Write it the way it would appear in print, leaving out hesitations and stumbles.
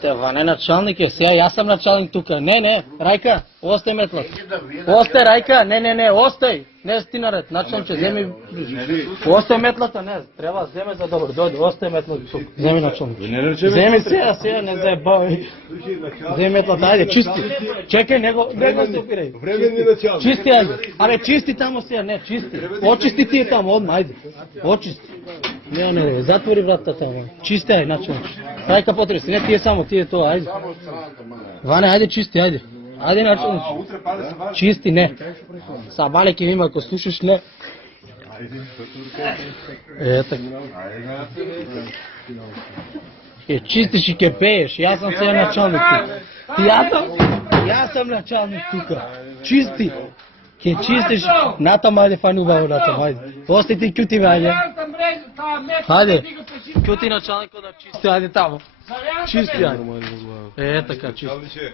Те Ване началник е, сега јас сам началник тука. Не, Рајка, остай метлот. Остай Рајка, не, остай. Не сти наред, началниче, земи. Остай метлата, не, треба земе за добро. Дојде, остай метлот тука. Земи началник. Земи сега, не заебавај. Земи метлата, ајде, чисти. Чекај, него се опирај. Временни началник. Чисти, ајде. Абе, чисти тамо сега, не, чисти. Очисти тие тамо, одма, ајде. Очисти. Не, затвори вратата тамо. Чисти, ајде, началник. Рајка потреси, не тие само, тие тоа, ајде. Ване, ајде чисти, ајде. Ајде началник. Чисти, не. Сабале ќе има, ако слушаш, не. Така. Чистиш и ќе пееш, јас сам сега началник тука. Јас сам началник тука. Чисти. Ќе чистиш, натам ајде фајно убаво натам, ајде. Остай ти кјути, ајде. Ајде. Кјути началникот да чисти, ајде тамо. Чисти, ајде. Така, чисти.